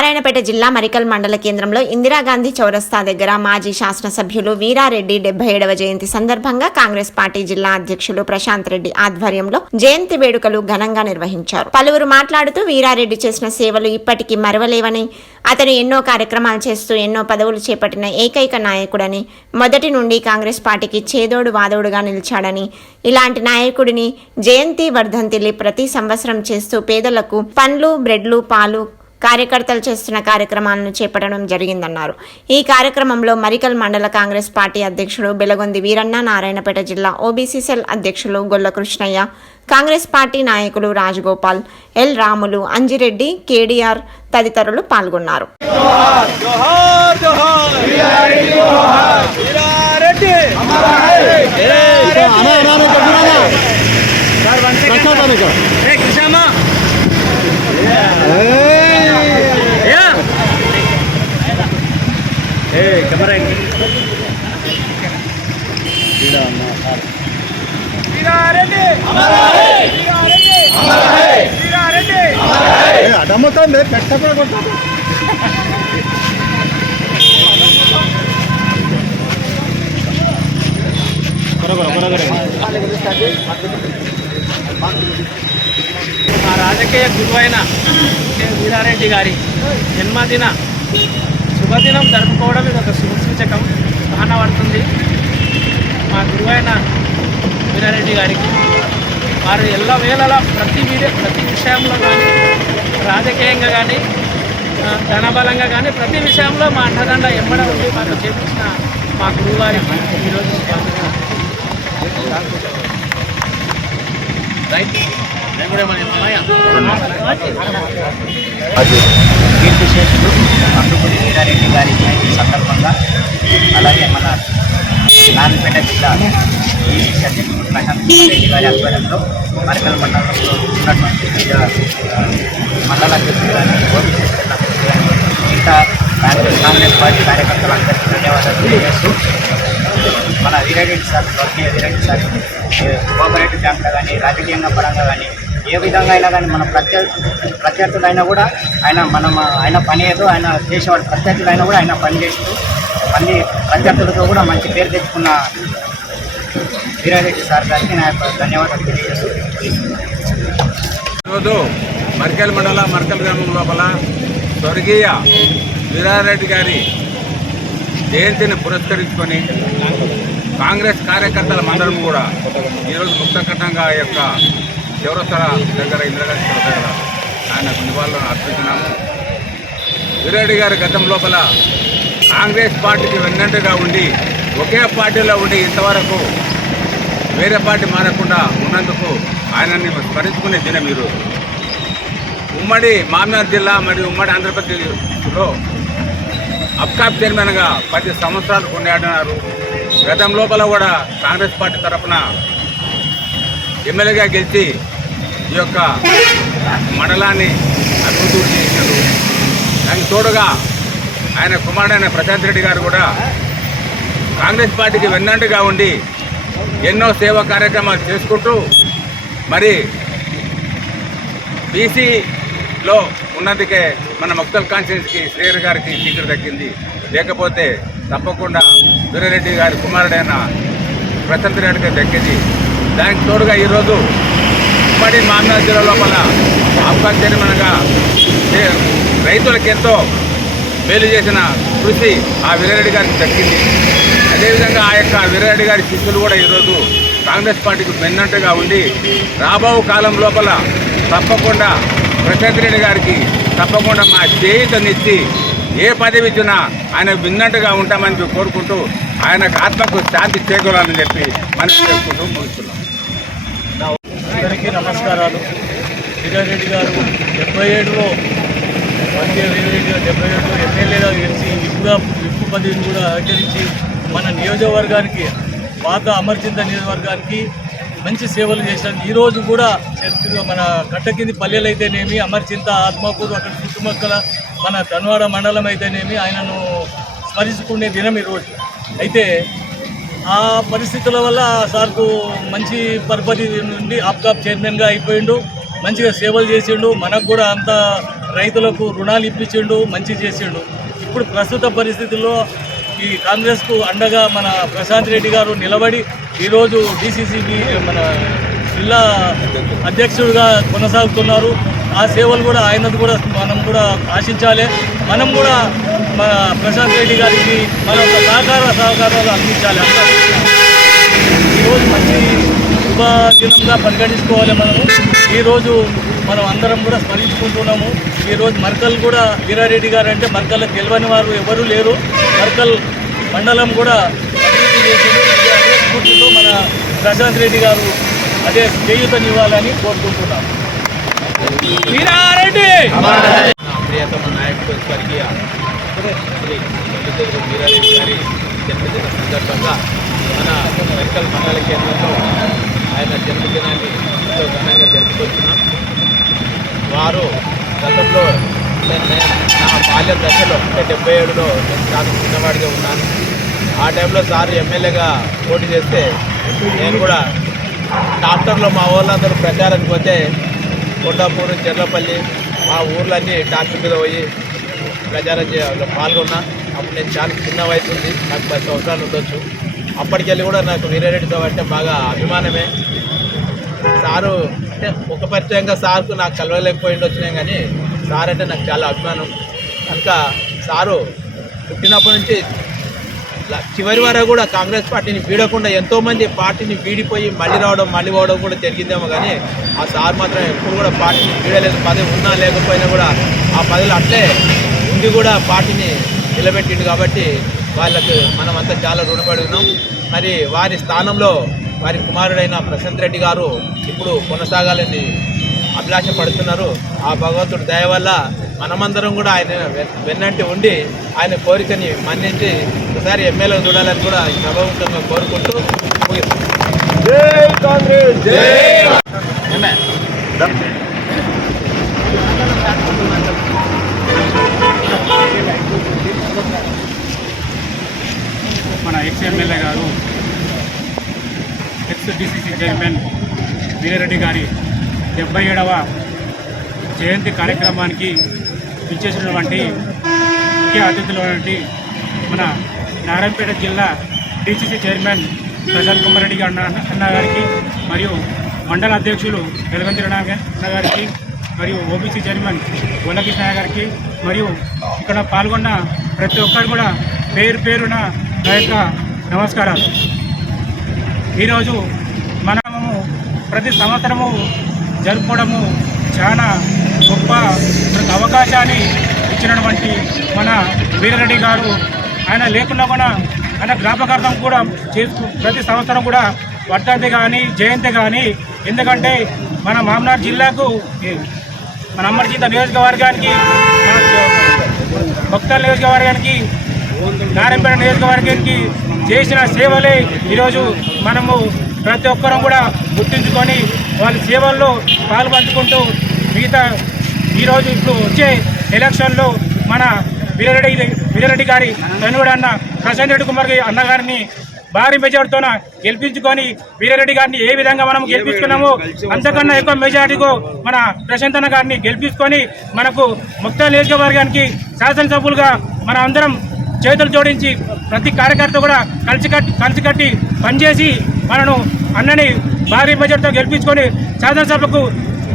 నారాయణపేట జిల్లా మరికల్ మండల కేంద్రంలో ఇందిరాగాంధీ చౌరస్తా దగ్గర మాజీ శాసనసభ్యులు వీరారెడ్డి డెబ్బై ఏడవ జయంతి సందర్భంగా కాంగ్రెస్ పార్టీ జిల్లా అధ్యక్షులు ప్రశాంత్ రెడ్డి ఆధ్వర్యంలో జయంతి వేడుకలు ఘనంగా నిర్వహించారు. పలువురు మాట్లాడుతూ వీరారెడ్డి చేసిన సేవలు ఇప్పటికీ మరవలేవని అతను ఎన్నో కార్యక్రమాలు చేస్తూ ఎన్నో పదవులు చేపట్టిన ఏకైక నాయకుడని మొదటి నుండి కాంగ్రెస్ పార్టీకి చేదోడు వాదోడుగా నిలిచాడని ఇలాంటి నాయకుడిని జయంతి వర్ధంతిని ప్రతి సంవత్సరం చేస్తూ పేదలకు పండ్లు బ్రెడ్లు పాలు కార్యకర్తలు చేస్తున్న కార్యక్రమాలను చేపట్టడం జరిగిందన్నారు ఈ కార్యక్రమంలో మరికల్ మండల కాంగ్రెస్ పార్టీ అధ్యక్షుడు బెలగొంది వీరన్న నారాయణపేట జిల్లా ఓబీసీ సెల్ అధ్యక్షులు గొల్ల కృష్ణయ్య కాంగ్రెస్ పార్టీ నాయకులు రాజగోపాల్ ఎల్ రాములు అంజిరెడ్డి కేడీఆర్ తదితరులు పాల్గొన్నారు సార్ వన్ సెకండ్ ఏ కృష్ణమ్మ యా ఏ కెమెరా అడమ్ముతుంది పెట్టకుండా కొట్టాలి మా రాజకీయ గురువైన కె. వీరారెడ్డి గారి జన్మదిన శుభదినం జరుపుకోవడం ఇది ఒక శుభసూచకం కానబడుతుంది మా గురువైన వీరారెడ్డి గారికి. వారు ఎల్ల వేళలా ప్రతి వీడియో ప్రతి విషయంలో కానీ రాజకీయంగా కానీ ధనబలంగా కానీ ప్రతి విషయంలో మా అండదండ ఎమ్మడ ఉండి మాకు చేపించిన మా గురువుగారికి ఈరోజు స్వాగతం. రైట్ వీరారెడ్డి గారి జయంతి సందర్భంగా అలాగే మన నారాయణపేట జిల్లా ఈసీ అధ్యక్షుడు ప్రశాంత్ రెడ్డి గారి ఆధ్వర్యంలో మరకల మండలంలో ఉన్నటువంటి మండల అధ్యక్షులు కానీ ఓబీసీ అధ్యక్షులు కానీ మిగతా కాంగ్రెస్ కాంగ్రెస్ పార్టీ కార్యకర్తలందరికీ ధన్యవాదాలు తెలియజేస్తూ మన వీరారెడ్డి సార్ స్వర్గీయ వీరారెడ్డి సార్ కోఆపరేటివ్ బ్యాంకులో కానీ రాజకీయంగా పరంగా కానీ ఏ విధంగా అయినా కానీ మన ప్రత్యర్థి ప్రత్యర్థులైనా కూడా ఆయన మనం ఆయన పని ఏదో ఆయన చేసేవాడు ప్రత్యర్థులైనా కూడా ఆయన పని చేస్తూ మంది ప్రత్యర్థులతో కూడా మంచి పేరు తెచ్చుకున్న వీరారెడ్డి సార్ గారికి నా యొక్క ధన్యవాదాలు తెలియజేస్తూ ఈరోజు మర్కల్ మండల మర్కల్ గ్రామం లోపల స్వర్గీయ వీరారెడ్డి గారి జయంతిని పురస్కరించుకొని కాంగ్రెస్ కార్యకర్తల మండలం కూడా ఈరోజు ముక్తకట్టంగా యొక్క చౌరస్తల దగ్గర ఇందిరాగాంధీ చౌరస్తా దగ్గర ఆయనకు నివాళులను అర్పించినాము వీరారెడ్డి గారి గతం లోపల కాంగ్రెస్ పార్టీకి వెన్నంటగా ఉండి ఒకే పార్టీలో ఉండి ఇంతవరకు వేరే పార్టీ మారకుండా ఉన్నందుకు ఆయనని స్మరించుకునే దినం ఈరోజు. ఉమ్మడి మామ్నార్ జిల్లా మరియు ఉమ్మడి ఆంధ్రప్రదేశ్లో అప్కాప్ చైర్మన్గా పది సంవత్సరాలు కొనియాడినారు. గతం లోపల కూడా కాంగ్రెస్ పార్టీ తరఫున ఎమ్మెల్యేగా గెలిచి ఈ యొక్క మండలాన్ని అభివృద్ధి చేశారు దానికి తోడుగా ఆయన కుమారుడైన ప్రశాంత్ రెడ్డి గారు కూడా కాంగ్రెస్ పార్టీకి వెన్నంటుగా ఉండి ఎన్నో సేవా కార్యక్రమాలు చేసుకుంటూ మరి బీసీలో ఉన్నందుకే మన ముక్తల్ కాన్స్టిట్యూన్సీకి శ్రీహరి గారికి టికెట్ దక్కింది లేకపోతే తప్పకుండా సూర్యరెడ్డి గారి కుమారుడైన ప్రశాంత్ రెడ్డికి దక్కింది దానికి తోడుగా ఈరోజు ఉమ్మడి మామినార్ జిల్లా లోపల ఆఫ్ఘాన్ రైతులకు ఎంతో మేలు చేసిన కృషి ఆ వీరారెడ్డి గారికి దక్కింది. అదేవిధంగా ఆ యొక్క వీరారెడ్డి గారి శిష్యులు కూడా ఈరోజు కాంగ్రెస్ పార్టీకి వెన్నట్టుగా ఉండి రాబో కాలం లోపల తప్పకుండా ప్రశాంత్ రెడ్డి గారికి తప్పకుండా మా చేయితనిచ్చి ఏ పదవి ఇచ్చినా ఆయన విన్నట్టుగా ఉంటామని కోరుకుంటూ ఆయనకు ఆత్మకు శాంతి చేకూరాలని చెప్పి మనసు చేసుకుంటూ ముగిస్తున్నాం. అందరికీ నమస్కారాలు. వీరారెడ్డి గారు డెబ్బై ఏడులో వందే వీరారెడ్డి గారు డెబ్బై ఏడులో ఎమ్మెల్యేగా గెలిచి ఇప్పుడు విప్పు పదవిని కూడా అలంకరించి మన నియోజకవర్గానికి పాత అమర్చింత నియోజకవర్గానికి మంచి సేవలు చేశారు. ఈరోజు కూడా చర్చిలో మన కట్టకింది పల్లెలు అయితేనేమి అమర్చింత ఆత్మకూరు అక్కడ చుట్టుమక్కల మన ధన్వాడ మండలం అయితేనేమి ఆయనను స్మరించుకునే దినం ఈరోజు అయితే ఆ పరిస్థితుల వల్ల సార్కు మంచి పరపతి నుండి ఆప్కాప్ చైర్మన్గా అయిపోయిండు మంచిగా సేవలు చేసిండు మనకు కూడా అంత రైతులకు రుణాలు ఇప్పించిండు మంచి చేసిండు. ఇప్పుడు ప్రస్తుత పరిస్థితుల్లో ఈ కాంగ్రెస్కు అండగా మన ప్రశాంత్ రెడ్డి గారు నిలబడి ఈరోజు డీసీసీబీ మన జిల్లా అధ్యక్షుడిగా కొనసాగుతున్నారు. ఆ సేవలు కూడా ఆయనది కూడా మనం కూడా ఆశించాలి. మనం కూడా మన ప్రశాంత్ రెడ్డి గారికి మన యొక్క సహకార సహకారాలు అందించాలి. అందరూ ఈరోజు మంచి శుభదినంగా పరిగణించుకోవాలి మనము. ఈరోజు మనం అందరం కూడా స్మరించుకుంటున్నాము. ఈరోజు మర్కల్ కూడా వీరారెడ్డి గారు అంటే మర్కల్ తెలియని వారు ఎవరూ లేరు. మర్కల్ మండలం కూడా అభివృద్ధి చేసింది. అదే స్ఫూర్తితో మన ప్రశాంత్ రెడ్డి గారు అదే చేయూతనివ్వాలని కోరుకుంటున్నాం వీరారెడ్డి! ప్రియతమ నాయకుడు స్వర్గీయ శ్రీ మల్లిదేవి వీరారెడ్డి గారి జన్మదిన సందర్భంగా మన మెడికల్ మండల కేంద్రంలో ఆయన జన్మదినాన్ని ఎంతో ఘనంగా జరుపుకొచ్చున్నాం వారు గతంలో నేను నేను నా బాల్య దశలో అంటే డెబ్బై ఏడులో నేను చాలా చిన్నవాడిగా ఉన్నాను. ఆ టైంలో సార్ ఎమ్మెల్యేగా పోటీ చేస్తే నేను కూడా డాక్టర్లో మా వాళ్ళందరూ ప్రచారానికి పోతే కొండాపూర్ చెర్లపల్లి మా ఊర్లన్నీ డాక్టర్ మీద పోయి ప్రచారం చేయాలి పాల్గొన్నా. అప్పుడు నేను చాలా చిన్న వయసు ఉంది. నాకు పది సంవత్సరాలు ఉండొచ్చు. అప్పటికెళ్ళి కూడా నాకు వీరారెడ్డితో అంటే బాగా అభిమానమే. సారు అంటే ఒక పరిచయంగా సార్కు నాకు కలవలేకపోయి ఉండొచ్చినాయి కానీ సార్ అంటే నాకు చాలా అభిమానం. కనుక సారు పుట్టినప్పటి నుంచి చివరి వరకు కూడా కాంగ్రెస్ పార్టీని వీడకుండా ఎంతోమంది పార్టీని వీడిపోయి మళ్ళీ రావడం మళ్ళీ పోవడం కూడా జరిగిందేమో కానీ ఆ సార్ మాత్రం ఎప్పుడు కూడా పార్టీని వీడలేదు. పదవి ఉన్నా లేకపోయినా కూడా ఆ పదవిలో అట్లే ఉండి కూడా పార్టీని నిలబెట్టిండు కాబట్టి వాళ్ళకు మనమంతా చాలా రుణపడి ఉన్నాం మరి వారి స్థానంలో వారి కుమారుడైన ప్రశాంత్ రెడ్డి గారు ఇప్పుడు కొనసాగాలని అభిలాష పడుతున్నారు. ఆ భగవంతుడి దయ వల్ల మనమందరం కూడా ఆయన వెన్నంటి ఉండి ఆయన కోరికని మన్నించి ఒకసారి ఎమ్మెల్యే చూడాలని కూడా ఈ సభాముఖంగా కోరుకుంటూ మన ఎక్స్ ఎమ్మెల్యే గారు ఎక్స్ డిసిసి చైర్మన్ వీరారెడ్డి గారి డెబ్బై ఏడవ జయంతి కార్యక్రమానికి విచ్చేసినటువంటి ముఖ్య అతిథులు మన నారాయణపేట జిల్లా డిసిసి చైర్మన్ ప్రశాంత్ కుమార్ రెడ్డి అన్న అన్న గారికి మరియు మండల అధ్యక్షులు వెలగంతి అన్న గారికి మరియు ఓబీసీ చైర్మన్ గొల్లకృష్ణ గారికి మరియు ఇక్కడ పాల్గొన్న ప్రతి ఒక్కరు కూడా పేరు పేరున నా యొక్క నమస్కారాలు. ఈరోజు మనము ప్రతి సంవత్సరము జరుపుకోవడము చాలా గొప్ప మనకు అవకాశాన్ని ఇచ్చినటువంటి మన వీరారెడ్డి గారు. ఆయన లేకున్నా కూడా ఆయన జ్ఞాపకార్థం కూడా చేసుకు ప్రతి సంవత్సరం కూడా వర్ధంతి కానీ జయంతి కానీ ఎందుకంటే మన మామనాడు జిల్లాకు మన అమ్మర్జీత నియోజకవర్గానికి భక్తుల నియోజకవర్గానికి నారాయణపేట నియోజకవర్గానికి చేసిన సేవలే ఈరోజు మనము ప్రతి ఒక్కరం కూడా గుర్తించుకొని వాళ్ళ సేవల్లో పాల్పంచుకుంటూ మిగతా ఈరోజు ఇప్పుడు వచ్చే ఎలక్షన్లో మన వీరారెడ్డి వీరారెడ్డి గారి తనుగుడు అన్న ప్రశాంత్ రెడ్డి కుమార్ గారి అన్నగారిని భారీ మెజార్టీతోన గెలిపించుకొని వీరారెడ్డి గారిని ఏ విధంగా మనం గెలిపించుకున్నామో అంతకన్నా ఎక్కువ మెజార్టీతో మన ప్రశాంత్ అన్న గారిని గెలిపించుకొని మనకు ముక్త నియోజకవర్గానికి శాసనసభ్యులుగా మన అందరం చేతులు జోడించి ప్రతి కార్యకర్త కూడా కలిసికట్టి కలిసికట్టి పనిచేసి మనను అన్నని భారీ మెజార్టీతో గెలిపించుకొని శాసనసభకు